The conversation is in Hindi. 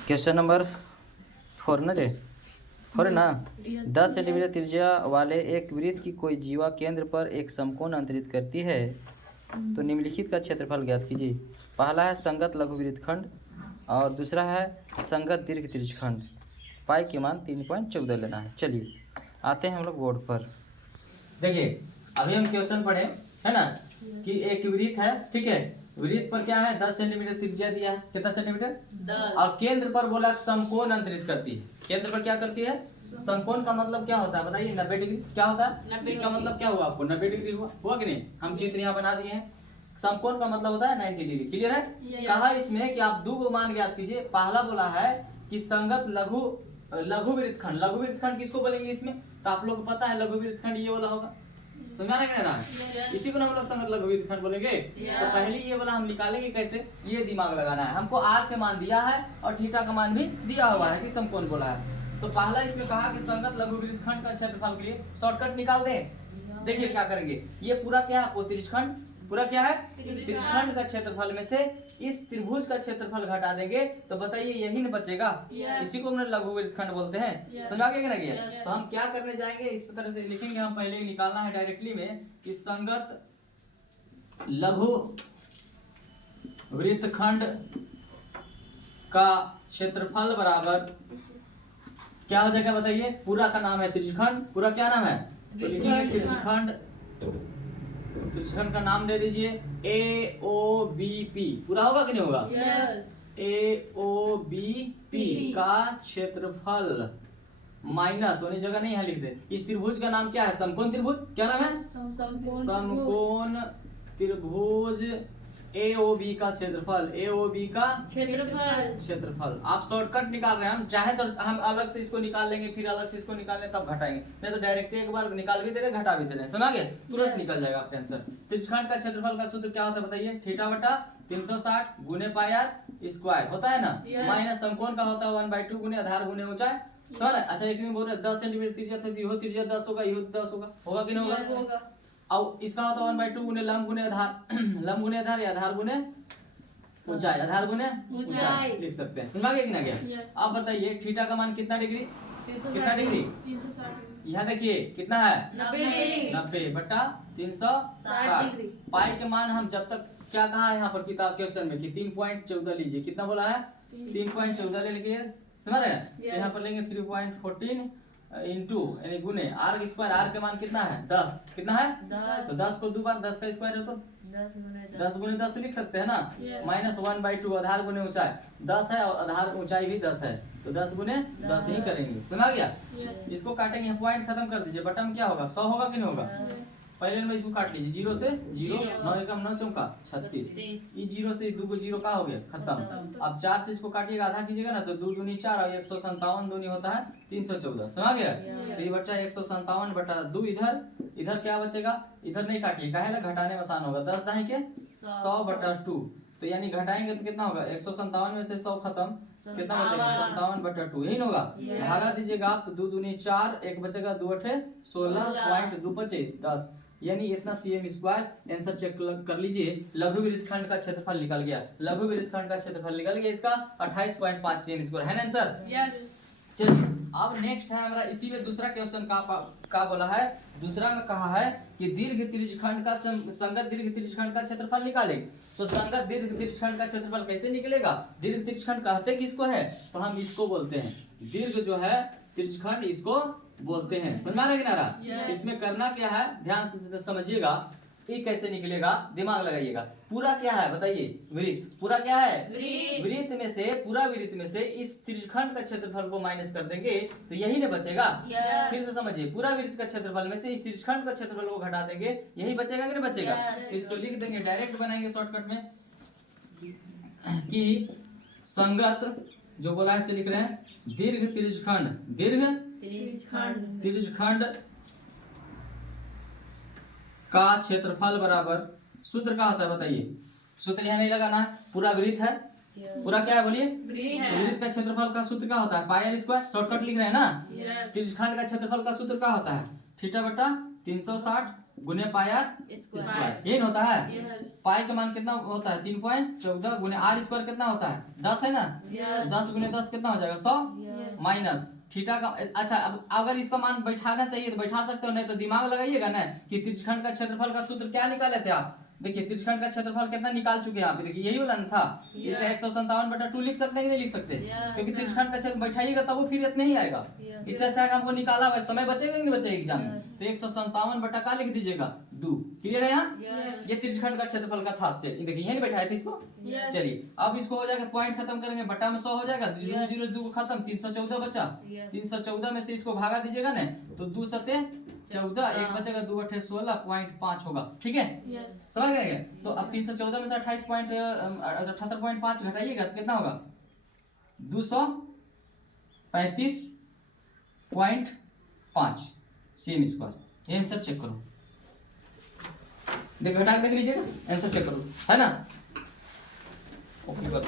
क्वेश्चन नंबर 4 ना रे, 4 है ना। 10 सेंटीमीटर त्रिज्या वाले एक वृत्त की कोई जीवा केंद्र पर एक समकोण अंतरित करती है तो निम्नलिखित का क्षेत्रफल ज्ञात कीजिए। पहला है संगत लघु वृत्तखंड और दूसरा है संगत दीर्घ त्रिज्यखंड। पाई के मान 3.14 लेना है। चलिए आते हैं हम लोग बोर्ड पर। देखिए अभी हम क्वेश्चन पढ़े है ना कि एक वृत्त है, ठीक है। वृत्त पर क्या है 10 सेंटीमीटर त्रिज्या दिया है, कितना सेंटीमीटर 10, और केंद्र पर बोला समकोण अंतरित करती है। केंद्र पर क्या करती है? समकोण का मतलब क्या होता है बताइए? 90 डिग्री। क्या होता है इसका मतलब? क्या हुआ आपको? 90 डिग्री हुआ कि नहीं? हम चित्र यहाँ बना दिए हैं। समकोण का मतलब होता है 90 डिग्री। क्लियर है? कहा इसमें कि आप दो मान ज्ञात कीजिए। पहला बोला है कि संगत लघु वृत्तखंड। लघु वृत्तखंड किसको बोलेंगे इसमें? तो आप लोग को पता है लघु वृत्तखंड ये वाला होगा। समझा नहीं रहा है? इसी को हम लोग संगत लघु वृत्तखंड बोलेंगे। तो पहले ये वाला हम निकालेंगे कैसे, ये दिमाग लगाना है। हमको आर का मान दिया है और थीटा का मान भी दिया हुआ है कि समकोण बोला है। तो पहला इसमें कहा कि संगत लघु वृत्तखंड का क्षेत्रफल के लिए शॉर्टकट निकाल दें। देखिए क्या करेंगे, ये पूरा क्या है आपको त्रिज्यखंड, पूरा क्या है त्रिज्यखंड का क्षेत्रफल में से इस त्रिभुज का क्षेत्रफल घटा देंगे तो बताइए यही न बचेगा। इसी को हम लघु वृत्तखंड बोलते हैं। समझा के ना गया? तो हम क्या करने जाएंगे, इस तरह से लिखेंगे। हम पहले निकालना है डायरेक्टली में कि संगत लघु वृत्तखंड का क्षेत्रफल बराबर क्या हो जाएगा बताइए? पूरा का नाम है त्रिज्यखंड। पूरा क्या नाम है? तो लिखेंगे त्रिज्यखंड। त्रिज्यखंड का नाम दे दीजिए AOBP। पूरा होगा कि नहीं होगा? AOBP का क्षेत्रफल माइनस होने जगह नहीं है, लिख दे। इस त्रिभुज का नाम क्या है? समकोण त्रिभुज। क्या नाम है? समकोण त्रिभुज AOB का क्षेत्रफल। AOB का क्षेत्रफल। आप शॉर्टकट निकाल रहे हैं, हम चाहे तो हम अलग से इसको निकाल लेंगे, फिर अलग से इसको निकाल लें, तब घटाएंगे। नहीं तो डायरेक्ट एक बार निकाल भी दे रहे, घटा भी दे रहे। समझ गए? तुरंत निकल जाएगा आपका आंसर। त्रिज्यखंड का क्षेत्रफल का सूत्र क्या होता है बताइए? थीटा बटा 360 गुने पाई आर स्क्वायर होता है ना, माइनस समकोण का होता है 1/2 गुने आधार गुने ऊंचाई। सर अच्छा एक में बोल रहे 10 सेंटीमीटर त्रिज्या था, यो त्रिज्या 10 होगा, यो 10 होगा कि नहीं होगा? और इसका होता है 1/2 गुने लंब गुने आधार। लंब गुने आधार या आधार गुने ऊंचाई, आधार गुने ऊंचाई लिख सकते हैं। समझ गए कि ना गया? अब बताइए थीटा का मान कितना डिग्री? कितना डिग्री? 360। यहाँ देखिए कितना है? 90 बटा 360। पाई के मान हम जब तक क्या कहा है यहाँ पर किताब क्वेश्चन में कि 3.14 लीजिए। कितना बोला है? 3.14 ले लीजिए। समझ रहे? यहाँ पर लेंगे 3.14 इंटू यानी गुने आर स्क्वायर। आर का मान कितना है? 10। कितना है? 10। तो 10 को दो बार 10 का स्क्वायर है तो 10 गुने 10 लिख सकते हैं ना। माइनस 1/2 आधार गुने ऊंचाई 10 है और आधार ऊंचाई भी 10 है, तो 10 गुने 10 ही करेंगे। समझ गया? इसको काटेंगे, पॉइंट खत्म कर दीजिए। बटन क्या होगा? 100 होगा कि नहीं होगा? पहले नंबर इसको काट लीजिए। 0 से 0, 9 एकम 9 चौका 36। ये 0 से 2 को 0 का हो गया खत्म। अब 4 से इसको काटिएगा, आधा कीजिएगा ना तो 2 दूनी 4 और 157 दूनी होता है 314। समझ गया? तो ये बच्चा 157 बटा 2 इधर क्या बचेगा? इधर नहीं काटिए, काहे ला? घटाने में आसान होगा। 10 दाएं के 100 बटा 2, तो यानी घटाएंगे तो कितना होगा? 157 में से 100 खत्म, कितना बचेगा? 57 बटा 2। यही होगा। भागा दीजिएगा आप तो 2 दूनी 4, एक बचेगा 2 8 16.2 बचे 10, यानी इतना cm स्क्वायर। आंसर चेक कर लीजिए। लघु वृत्तखंड का क्षेत्रफल निकल गया। लघु वृत्तखंड का क्षेत्रफल निकल गया इसका 28.5 cm स्क्वायर है ना आंसर? यस। चलिए अब नेक्स्ट है हमारा, इसी में दूसरा क्वेश्चन का बोला है। दूसरा में कहा है कि दीर्घ त्रिज्यखंड का संगत दीर्घ त्रिज्यखंड का क्षेत्रफल निकाले। तो संगत दीर्घ त्रिज्यखंड का क्षेत्रफल कैसे निकलेगा? दीर्घ त्रिज्यखंड कहते किसको है? तो हम इसको बोलते हैं दीर्घ जो है त्रिज्यखंड, इसको बोलते हैं। समझ में आ रहा है? इसमें करना क्या है ध्यान से समझिएगा। ये कैसे निकलेगा दिमाग लगाइएगा। पूरा क्या है बताइए? वृत्त। पूरा क्या है? वृत्त में से, पूरा वृत्त में से इस त्रिज्यखंड का क्षेत्रफल को माइनस कर देंगे तो यही न बचेगा। फिर से समझिए, पूरा वृत्त का क्षेत्रफल में से इस त्रिज्यखंड का क्षेत्रफल को घटा देंगे, यही बचेगा कि नहीं बचेगा? इसको लिख देंगे, डायरेक्ट बनाएंगे शॉर्टकट में कि संगत जो बोला है लिख रहे हैं दीर्घ त्रिज्यखंड का क्षेत्रफल बराबर, सूत्र क्या होता है बताइए? सूत्र यहाँ नहीं लगाना है, पूरा वृत्त है। पूरा क्या है बोलिए? वृत्त का क्षेत्रफल का सूत्र क्या होता है? पाई आर स्क्वायर। शॉर्टकट लिख रहे हैं ना। त्रिज्यखंड का क्षेत्रफल का सूत्र क्या होता है? थीटा बटा 360 गुने पाई आर स्क्वायर, यही होता है। पाई का मान कितना होता है 3.14 गुने आर स्क्वायर कितना होता है 10 है ना। 10 गुने 10 कितना हो जाएगा 100 माइनस थीटा का। अच्छा अब अगर इसका मान बैठाना चाहिए तो बैठा सकते हो, नहीं तो दिमाग लगाइएगा ना कि त्रिज्यखंड का क्षेत्रफल का सूत्र क्या निकाले थे आप। देखिए त्रिज्यखंड का क्षेत्रफल कितना निकाल चुके हैं आप, देखिए यही वाला था। इसका 157/2 लिख सकते हैं कि नहीं लिख सकते, क्योंकि त्रिज्यखंड का क्षेत्र बैठाइएगा तब वो फिर इतना ही आएगा। इससे अच्छा है हमको निकाला हुआ समय बचेगा कि नहीं बचेगा एग्जाम में, तो 157 का लिख दीजिएगा 2। क्लियर है यहाँ, ये त्रिज्यखंड का क्षेत्रफल का था। देखिए यही बैठाए थे इसको। चलिए अब इसको हो जाएगा, पॉइंट खत्म करेंगे, बटा में 100 हो जाएगा, 0 2 को खत्म, 314 बचा। 314 में से इसको भागा दीजिएगा ना तो 2 सते 14, एक बचेगा 2 8 16.5 होगा। ठीक है समझ गए। तो अब 314 में से 78.5 घटाइएगा तो कितना होगा 235.5 सेम स्क्वायर। ये आंसर चेक करो, देख घटा के देख लीजिएगा, आंसर चेक करो है ना। ओके करो।